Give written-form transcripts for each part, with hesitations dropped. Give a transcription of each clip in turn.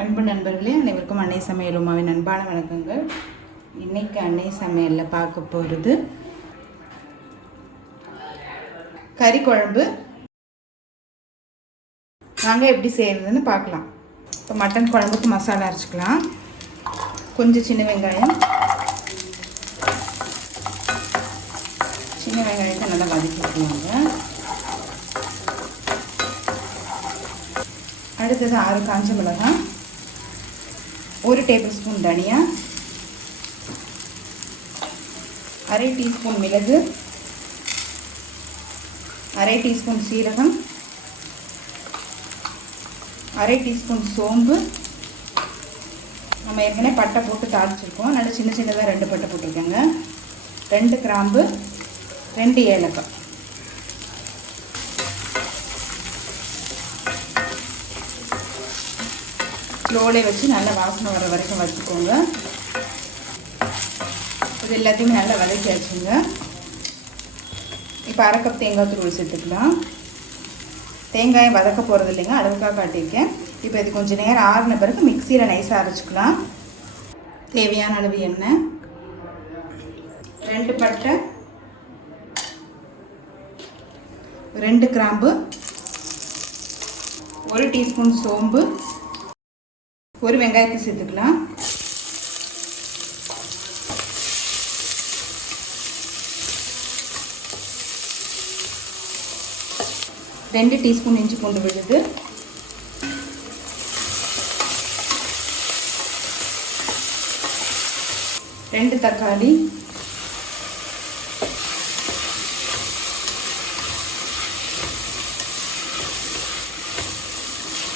அன்பு நண்பர்களே, அனைவருக்கும் அன்னை சமையல் உமாவின் அன்பான வணக்கங்கள். இன்னைக்கு அன்னை சமையலில் பார்க்க போகிறது கறி குழம்பு. நாங்கள் எப்படி செய்கிறதுன்னு பார்க்கலாம். இப்போ மட்டன் குழம்புக்கு மசாலா அரைச்சிக்கலாம். கொஞ்சம் சின்ன வெங்காயம் வெங்காயத்தை நல்லா வதக்கிக்குவாங்க. அடுத்தது 6 காஞ்ச மிளகாய், 1 டேபிள் ஸ்பூன் தனியா, 1/2 டீஸ்பூன் மிளகு, 1/2 டீஸ்பூன் சீரகம், 1/2 டீஸ்பூன் சோம்பு. நம்ம ஏற்கனவே பட்டை போட்டு தாளிச்சிருக்கோம். நல்லா சின்ன சின்னதாக 2 பட்டை போட்டிருக்கேங்க. 2 கிராம்பு, 2 ஏலக்காய். ஸ்லோலே வச்சு நல்லா வாசனை வர வரைக்கும் வச்சுக்கோங்க. இது எல்லாத்தையுமே நல்லா வதக்கியாச்சுங்க. இப்போ 1/2 கப் தேங்காய் துருவல் சேர்த்துக்கலாம். தேங்காயை வதக்க போகிறது இல்லைங்க, அளவுக்காக காட்டியிருக்கேன். இப்போ இது கொஞ்சம் நேரம் ஆறின பிறகு மிக்சியில் நைஸாக அரைச்சிக்கலாம். தேவையான அளவு எண்ணெய், 2 பட்டை, 2 கிராம்பு, 1 டீஸ்பூன் சோம்பு, 1 வெங்காயத்தை சேர்த்துக்கலாம். ரெண்டு டீஸ்பூன் இஞ்சி பூண்டு விழுது, 2 தக்காளி,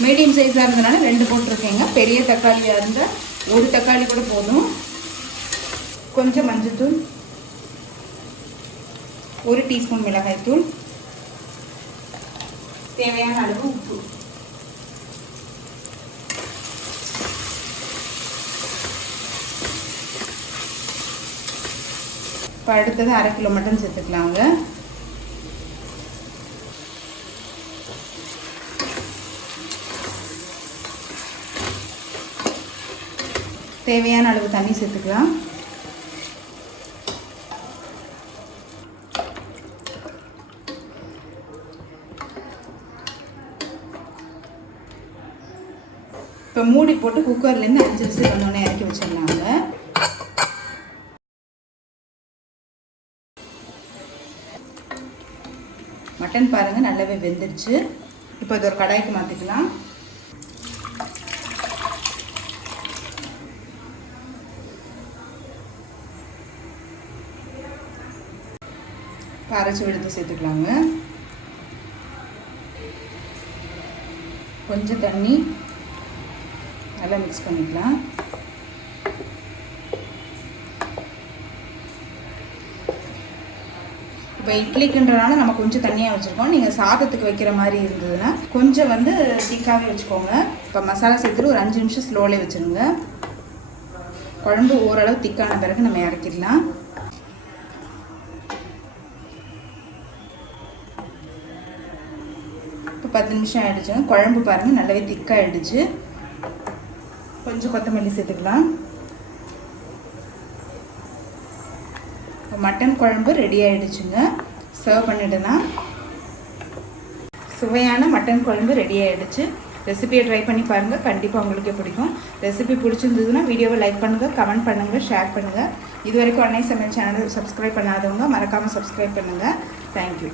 மீடியம் சைஸாக இருந்தனால 2 போட்டிருக்கேங்க. பெரிய தக்காளியாக இருந்தால் 1 தக்காளி கூட போதும். கொஞ்சம் மஞ்சள்தூள், 1 டீஸ்பூன் மிளகாய்த்தூள், தேவையான அளவு உப்பு. இப்போ அடுத்தது 1/2 கிலோ மட்டன் சேர்த்துக்கலாங்க. தேவையான அளவு தண்ணி சேர்த்துக்கலாம். இப்போ மூடி போட்டு குக்கர்லேருந்து 5 விசில் வந்தோடனே இறக்கி வச்சிடலாங்க. மட்டன் பாருங்கள் நல்லாவே வெந்துடுச்சு. இப்போ இது ஒரு கடாய்க்கு மாற்றிக்கலாம். அரைச்சி விழுத்து சேர்த்துக்கலாங்க. கொஞ்சம் தண்ணி நல்லா மிக்ஸ் பண்ணிக்கலாம். இப்போ இட்லிக்குன்றனால நம்ம கொஞ்சம் தண்ணியாக வச்சுருக்கோம். நீங்கள் சாதத்துக்கு வைக்கிற மாதிரி இருந்ததுன்னா கொஞ்சம் திக்காகவே வச்சுக்கோங்க. இப்போ மசாலா சேர்த்துட்டு ஒரு 5 நிமிஷம் ஸ்லோலே வச்சுருங்க. குழம்பு ஓரளவு திக்கான பிறகு நம்ம இறக்கிடலாம். இப்போ 10 நிமிஷம் ஆகிடுச்சுங்க. குழம்பு பாருங்கள் நல்லாவே திக்காகிடுச்சு. கொஞ்சம் கொத்தமல்லி சேர்த்துக்கலாம். இப்போ மட்டன் குழம்பு ரெடி ஆகிடுச்சுங்க. சர்வ் பண்ணிட்டுனா சுவையான மட்டன் குழம்பு ரெடி ஆகிடுச்சு. ரெசிபியை ட்ரை பண்ணி பாருங்கள், கண்டிப்பாக உங்களுக்கே பிடிக்கும். ரெசிபி பிடிச்சிருந்ததுன்னா வீடியோவை லைக் பண்ணுங்கள், கமெண்ட் பண்ணுங்கள், ஷேர் பண்ணுங்கள். இது வரைக்கும் அன்னை சமையல் சேனல் சப்ஸ்கிரைப் பண்ணாதவங்க மறக்காமல் சப்ஸ்கிரைப் பண்ணுங்கள். தேங்க்யூ.